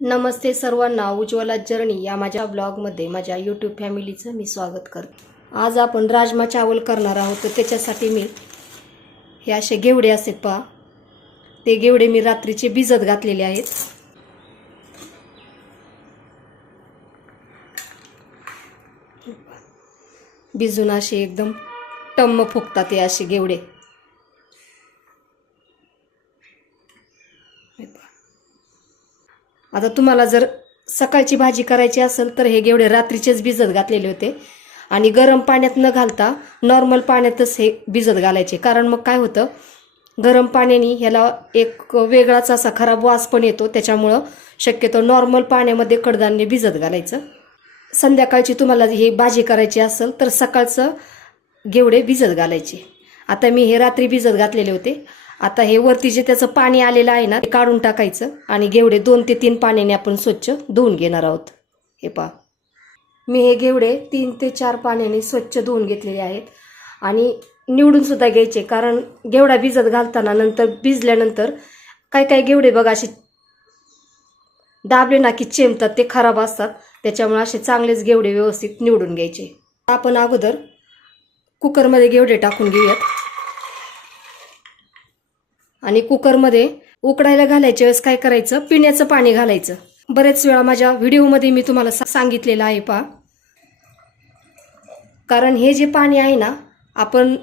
नमस्ते सर्वांना, उज्ज्वला जर्नी या माझ्या ब्लॉगमध्ये माझ्या यूट्यूब फॅमिलीचं मी स्वागत करते। आज आपण राजमा चावल करणार आहोत, तर त्याच्यासाठी मी हे असे घेवडे असतात पहा, ते घेवडे मी रात्रीचे भिजत घातलेले आहेत। भिजून असे एकदम टम्म फुगतात ते असे घेवडे। आता तुम्हाला जर सकाळची भाजी करायची असेल तर हे घेवडे रात्रीचेच भिजत घातलेले होते आणि गरम पाण्यात न घालता नॉर्मल पाण्यातच हे भिजत घालायचे। कारण मग काय होतं, गरम पाण्याने ह्याला एक वेगळाच असा खराब वास पण येतो, त्याच्यामुळं शक्यतो नॉर्मल पाण्यामध्ये कडधान्य भिजत घालायचं। संध्याकाळची तुम्हाला ही भाजी करायची असेल तर सकाळचं घेवडे भिजत घालायचे। आता मी हे रात्री भिजत घातलेले होते। आता हे वरती जे त्याचं पाणी आलेलं आहे ना, ते काढून टाकायचं आणि घेवडे 2 ते 3 पाण्याने आपण स्वच्छ धुवून घेणार आहोत। हे पहा, मी हे घेवडे 3 ते 4 पाण्याने स्वच्छ धुवून घेतलेले आहेत आणि निवडून सुद्धा घ्यायचे। कारण घेवडा भिजत घालताना नंतर भिजल्यानंतर काही घेवडे बघा असे दाबले ना की चेमतात, ते खराब असतात। त्याच्यामुळे असे चांगलेच घेवडे व्यवस्थित निवडून घ्यायचे। आपण अगोदर कुकरमध्ये घेवडे टाकून घेऊयात आणि कुकरमध्ये उकडायला घालायच्या वेळेस काय करायचं, पिण्याचं पाणी घालायचं। बरेच वेळा माझ्या व्हिडिओमध्ये मी तुम्हाला सांगितलेलं आहे पहा। कारण हे जे पाणी आहे ना, आपण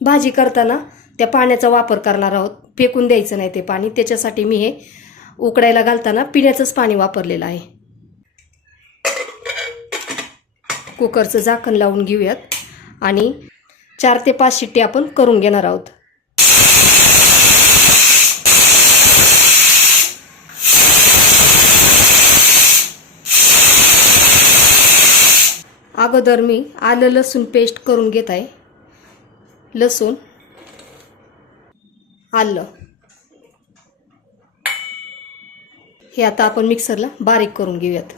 भाजी करताना त्या पाण्याचा वापर करणार आहोत, फेकून द्यायचं नाही ते पाणी। त्याच्यासाठी मी हे उकडायला घालताना पिण्याचंच पाणी वापरलेलं आहे। कुकरचं झाकण लावून घेऊयात आणि 4 ते 5 शिट्टी आपण करून घेणार आहोत। अगोदर मी आलं लसूण पेस्ट करून घेत आहे। लसूण, आलं हे आता आपण मिक्सरला बारीक करून घेऊयात।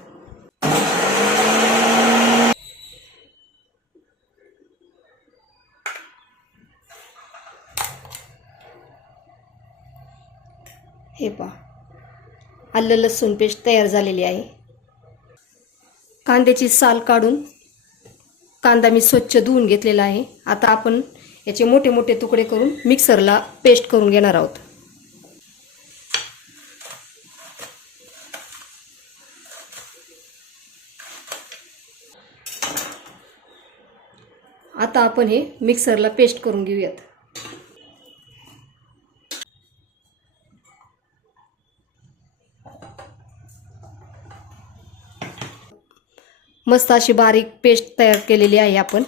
हे पहा, आलं लसूण पेस्ट तयार झालेली आहे। कांद्याची साल काढून कांदा मी स्वच्छ धुवून घेतलेला आहे। आता आपण याचे मोठे मोठे तुकडे करून मिक्सरला पेस्ट करून घेणार आहोत। आता आपण हे मिक्सरला पेस्ट करून घेऊयात। मस्त अशी बारीक पेस्ट तयार केलेली आहे आपण।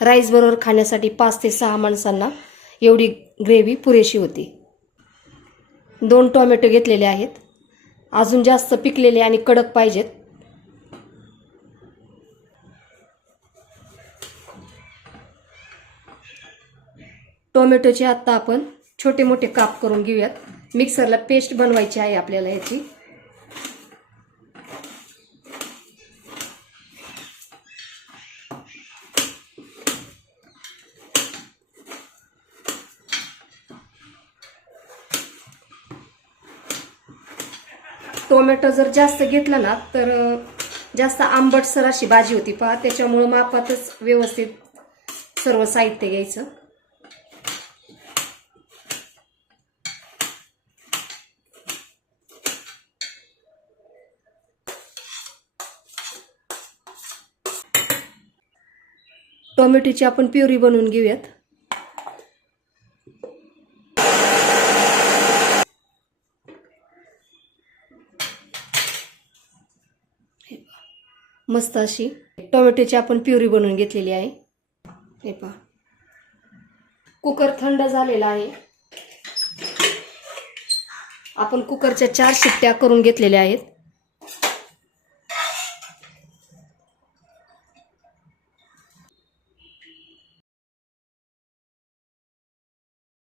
राईस बरोबर खाण्यासाठी 5 ते 6 माणसांना एवढी ग्रेव्ही पुरेशी होती। 2 टोमॅटो घेतलेले आहेत, अजून जास्त पिकलेले आणि कडक पाहिजेत। टोमॅटोचे आता आपण छोटे मोठे काप करून घेऊयात। मिक्सरला पेस्ट बनवायची आहे आपल्याला याची। टोमॅटो जर जास्त घेतला ना तर जास्त आंबटसर अशी भाजी होती पहा। त्याच्यामुळे मापातच व्यवस्थित सर्व साहित्य घ्यायचं। टोमॅटोची आपण प्युरी बनवून घेऊयात। मस्त अशी टोमॅटोची आपण प्युरी बनवून घेतलेली आहे। हे पहा, कुकर थंड झालेला आहे। आपण कुकरच्या 4 शिट्ट्या करून घेतलेल्या आहेत।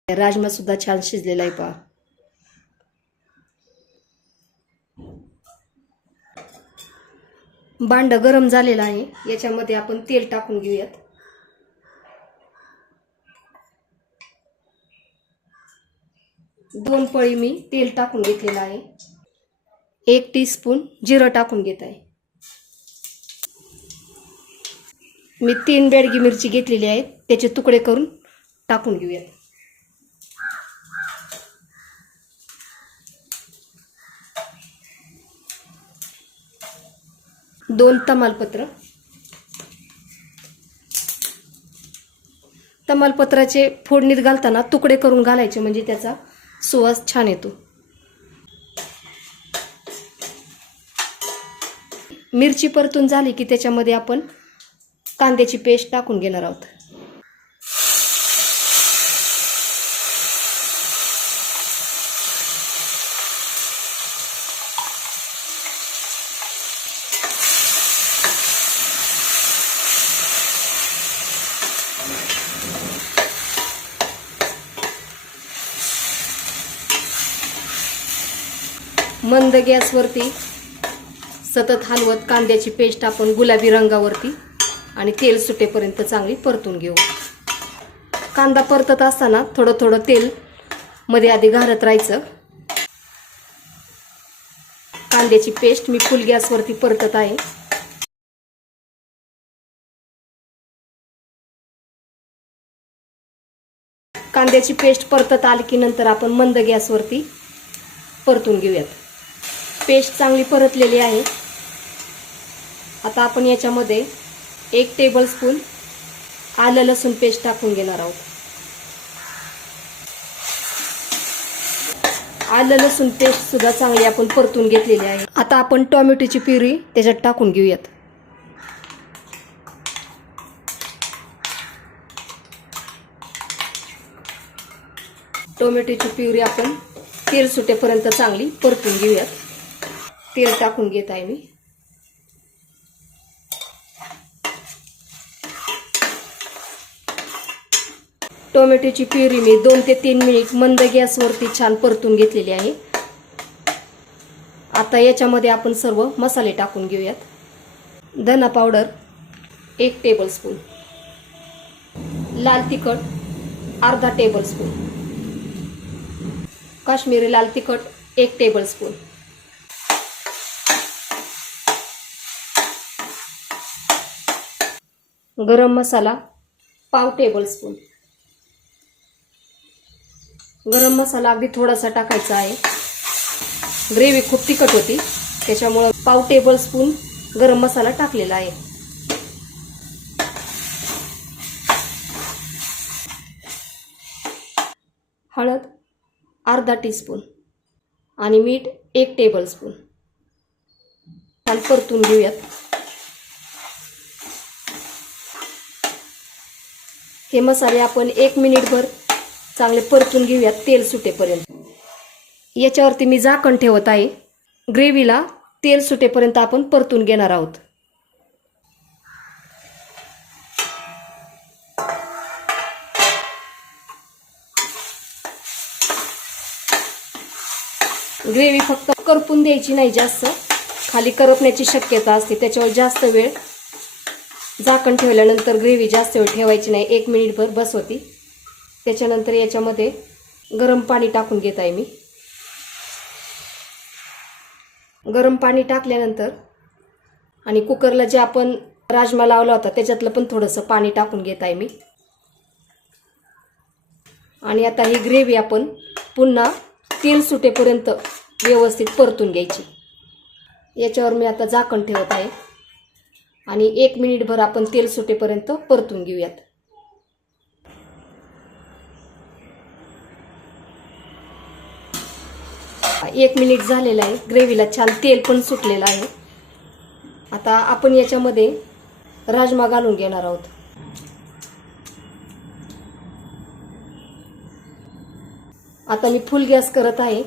राजमा सुद्धा छान शिजलेला आहे पहा। भांडं गरम झालेलं आहे, याच्यामध्ये आपण तेल टाकून घेऊयात. दोन पळी मी तेल टाकून घेतलेलं आहे. 1 टीस्पून जिरं टाकून घेत आहे. मी 3 बेडगी मिरची घेतलेली आहेत, त्याचे तुकडे करून टाकून घेऊयात. 2 तमालपत्र. तमालपत्राचे फोडणीत घालताना तुकडे करून घालायचे, म्हणजे त्याचा सुवास छान येतो. मिरची परतून झाली की त्याच्यामध्ये आपण कांद्याची पेस्ट टाकून घेणार आहोत. मंद गॅसवरती सतत हलवत कांद्याची पेस्ट आपण गुलाबी रंगावरती आणि तेल सुटेपर्यंत चांगली परतून घेऊ. कांदा परतत असताना थोडं थोडं तेल मध्ये आधी घालत राहायचं. कांद्याची पेस्ट मी फुल गॅसवरती परतत आहे. कांद्याची पेस्ट परतत आली की नंतर आपण मंद गॅसवरती परतून घेऊयात. पेस्ट चांगली परतलेली आहे. आता आपण याच्यामध्ये 1 टेबलस्पून आलं लसूण पेस्ट टाकून घेणार आहोत. आलं लसूण पेस्ट सुद्धा चांगली आपण परतून घेतलेली आहे. आता आपण टोमॅटोची प्युरी त्याच्यात टाकून घेऊयात. टोमॅटोची प्युरी आपण तेल सुटेपर्यंत चांगली परतून घेऊयात. तेल टाकून घेत आहे मी. टोमॅटोची प्युरी मी 2 ते 3 मिनिट मंद गॅसवरती छान परतून घेतलेली आहे. आता याच्यामध्ये आपण सर्व मसाले टाकून घेऊयात. धना पावडर 1 टेबलस्पून, लाल तिखट अर्धा टेबलस्पून, काश्मीरी लाल तिखट 1 टेबलस्पून, गरम मसाला पाव टेबलस्पून. गरम मसाला अगदी थोडासा टाकायचा आहे. ग्रेव्ही खूप तिखट होती त्याच्यामुळे पाव टेबलस्पून गरम मसाला टाकलेला आहे. हळद अर्धा टीस्पून आणि मीठ 1 टेबलस्पून. छान परतून घेऊयात. हे मसाले आपण 1 मिनिटभर चांगले परतून घेऊयात तेल सुटेपर्यंत. याच्यावरती मी झाकण ठेवत आहे. ग्रेव्हीला तेल सुटेपर्यंत आपण परतून घेणार आहोत. ग्रेव्ही फक्त करपून द्यायची नाही, जास्त खाली करपण्याची शक्यता असते. त्याच्यावर जास्त वेळ झाकण ठेवल्यानंतर ग्रेव्ही जास्त वेळ ठेवायची नाही, 1 मिनिटभर बस होती. त्याच्यानंतर याच्यामध्ये गरम पाणी टाकून घेत आहे मी. गरम पाणी टाकल्यानंतर आणि कुकरला जे आपण राजमा लावला होता त्याच्यातलं पण थोडंसं पाणी टाकून घेत आहे मी. आणि आता ही ग्रेव्ही आपण पुन्हा तेल सुटेपर्यंत व्यवस्थित परतून घ्यायची. याच्यावर मी आता झाकण ठेवत आहे आणि 1 मिनिटभर आपण तेल सुटेपर्यंत परतून घेऊयात. एक मिनिट झालेला आहे. ग्रेव्हीला छान तेल पण सुटलेलं आहे. आता आपण याच्यामध्ये राजमा घालून घेणार आहोत. आता मी फुल गॅस करत आहे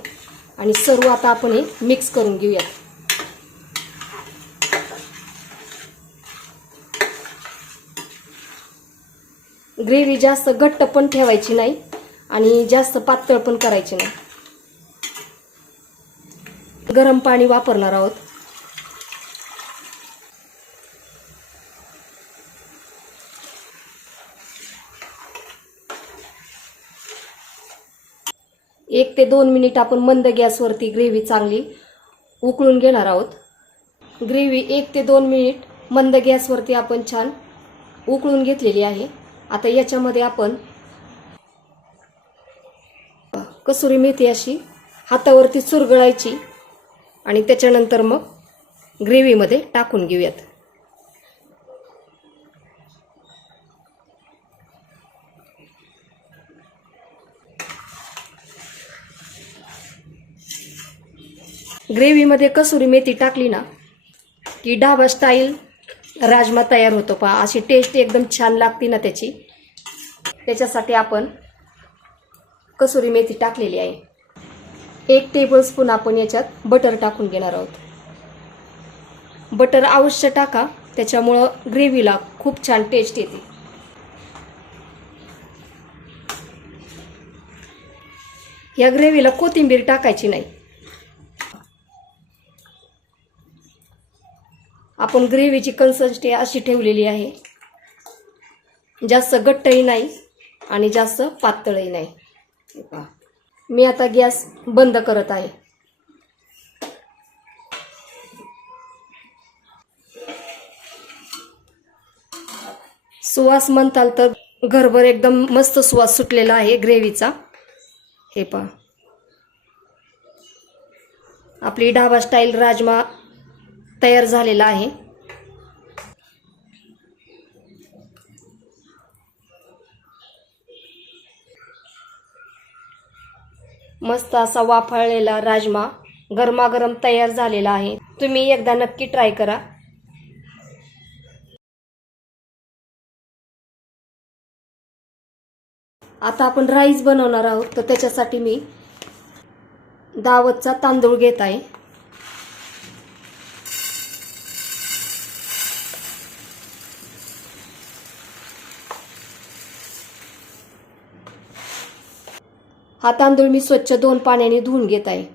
आणि सर्व आता आपण हे मिक्स करून घेऊयात. ग्रेव्ही जास्त घट्ट पण ठेवायची नाही आणि जास्त पातळ पण करायची नाही. गरम पाणी वापरणार आहोत. 1 ते 2 मिनिट आपण मंद गॅसवरती ग्रेव्ही चांगली उकळून घेणार आहोत. ग्रेव्ही 1 ते 2 मिनिट मंद गॅसवरती आपण छान उकळून घेतलेली आहे. आता याच्यामध्ये आपण कसुरी मेथी अशी हातावरती चुरगळायची आणि त्याच्यानंतर मग ग्रेव्हीमध्ये टाकून घेऊयात. ग्रेव्हीमध्ये कसुरी मेथी टाकली ना की ढाबा स्टाईल राजमा तयार होतो. पहा अशी टेस्ट एकदम छान लागते ना त्याची. त्याच्यासाठी आपण कसुरी मेथी टाकलेली आहे. 1 टेबलस्पून आपण याच्यात बटर टाकून घेणार आहोत. बटर अवश्य टाका, त्याच्यामुळं ग्रेव्हीला खूप छान टेस्ट येते. या ग्रेव्हीला कोथिंबीर टाकायची नाही. आपण ग्रेव्हीची कन्सिस्टन्सी अशी ठेवलेली आहे, जास्त घट्टही नाही आणि जास्त पातळही नाही. मी आता गॅस बंद करत आहे. सुवास म्हणताल तर घरभर एकदम मस्त सुवास सुटलेला आहे ग्रेव्हीचा. हे पहा, आपली ढाबा स्टाईल राजमा तयार झालेला आहे. मस्त असा वाफळलेला राजमा गरमागरम तयार झालेला आहे. तुम्ही एकदा नक्की ट्राय करा. आता आपण राईस बनवणार आहोत, तर त्याच्यासाठी मी दावतचा तांदूळ घेत आहे. हा तांदूळ मी स्वच्छ 2 पाण्याने धुवून घेत आहे.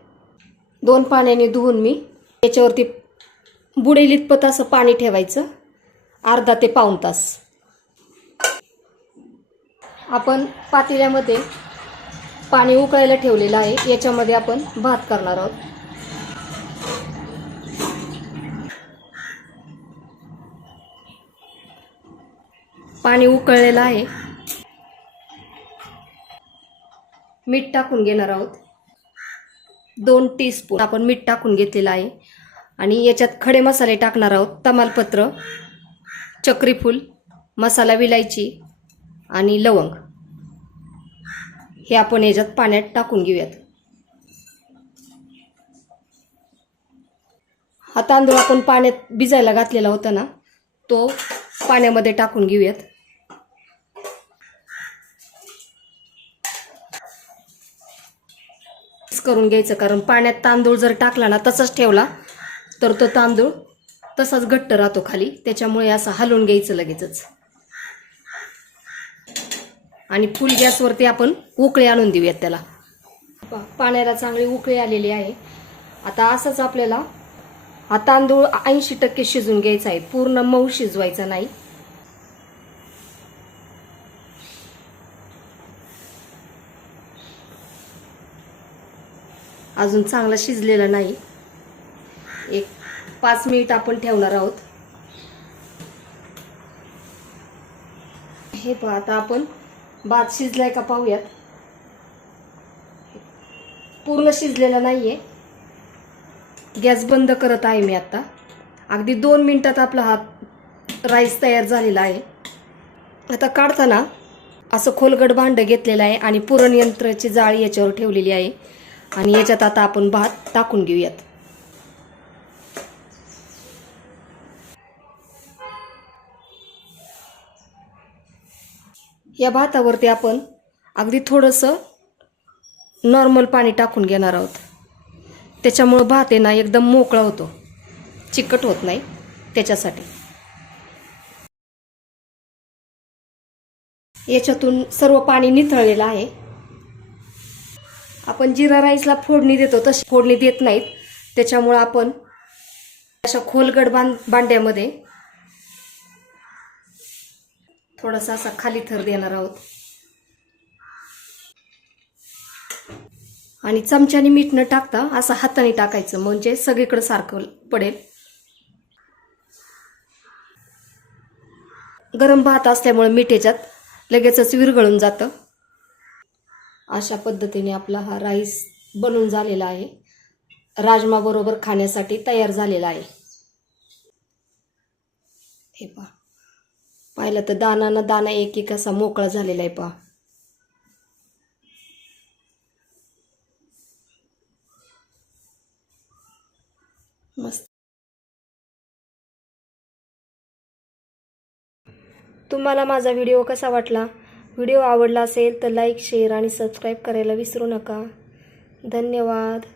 2 पाण्याने धुवून मी याच्यावरती बुडेलितपत असं पाणी ठेवायचं, अर्धा ते पाऊण तास. आपण पातेल्यामध्ये पाणी उकळायला ठेवलेलं आहे. याच्यामध्ये आपण भात करणार आहोत. पाणी उकळलेलं आहे. मीठ टाकून घेणार आहोत. 2 टीस्पून आपण मीठ टाकून घेतलेलं आहे. आणि याच्यात खडे मसाले टाकणार आहोत. तमालपत्र, चक्रीफूल, मसाला विलायची आणि लवंग हे आपण याच्यात पाण्यात टाकून घेऊयात. हा तांदूळ आपण पाण्यात भिजायला घातलेला होता ना, तो पाण्यामध्ये टाकून घेऊयात. करून घ्यायचं, कारण पाण्यात तांदूळ जर टाकला ना तसाच ठेवला तर तो तांदूळ तसाच घट्ट राहतो खाली. त्याच्यामुळे असं हलवून घ्यायचं लगेचच. आणि फुल गॅसवरती आपण उकळी आणून देऊयात त्याला. पाण्याला चांगली उकळी आलेली आहे. आता असंच आपल्याला हा तांदूळ 80% शिजून घ्यायचा आहे, पूर्ण मऊ शिजवायचा नाही. अजून चांगला शिजलेला नाही. 5 मिनिट आपण ठेवणार आहोत. हे पहा, आता आपण भात शिजलाय का पाहूयात. पूर्ण शिजलेला नाहीये. गॅस बंद करत आहे मी आता. अगदी 2 मिनिटात आपला हा राईस तयार झालेला आहे. आता काढताना असं खोलगट भांडं घेतलेलं आहे आणि पुरण यंत्राची जाळी याच्यावर ठेवलेली आहे. आणि याच्यात आता आपण भात टाकून घेऊयात. या भातावरती आपण अगदी थोडंसं नॉर्मल पाणी टाकून घेणार आहोत. त्याच्यामुळे भात आहे ना एकदम मोकळा होतो, चिकट होत नाही. त्याच्यासाठी याच्यातून सर्व पाणी निथळलेलं आहे. आपण जिरा राईसला फोडणी देतो तशी फोडणी देत नाहीत. त्याच्यामुळे आपण अशा खोलगट भांड्यामध्ये थोडासा असा खाली थर देणार आहोत. आणि चमच्याने मीठ न टाकता असं हाताने टाकायचं, म्हणजे सगळीकडे सारखं पडेल. गरम भात असल्यामुळे मीठ याच्यात लगेचच विरघळून जातं. अशा पद्धतीने आपला हा राईस बनून झालेला आहे. राजमा बरोबर खाण्यासाठी तयार झालेला आहे. हे पहा, पाहिलं तर दाना ना दाना एक एक असा मोकळा झालेला आहे. पहा, मस्त. तुम्हाला माझा व्हिडिओ कसा वाटला? व्हिडिओ आवडला असेल तर लाईक, शेअर आणि सबस्क्राईब करायला विसरू नका. धन्यवाद.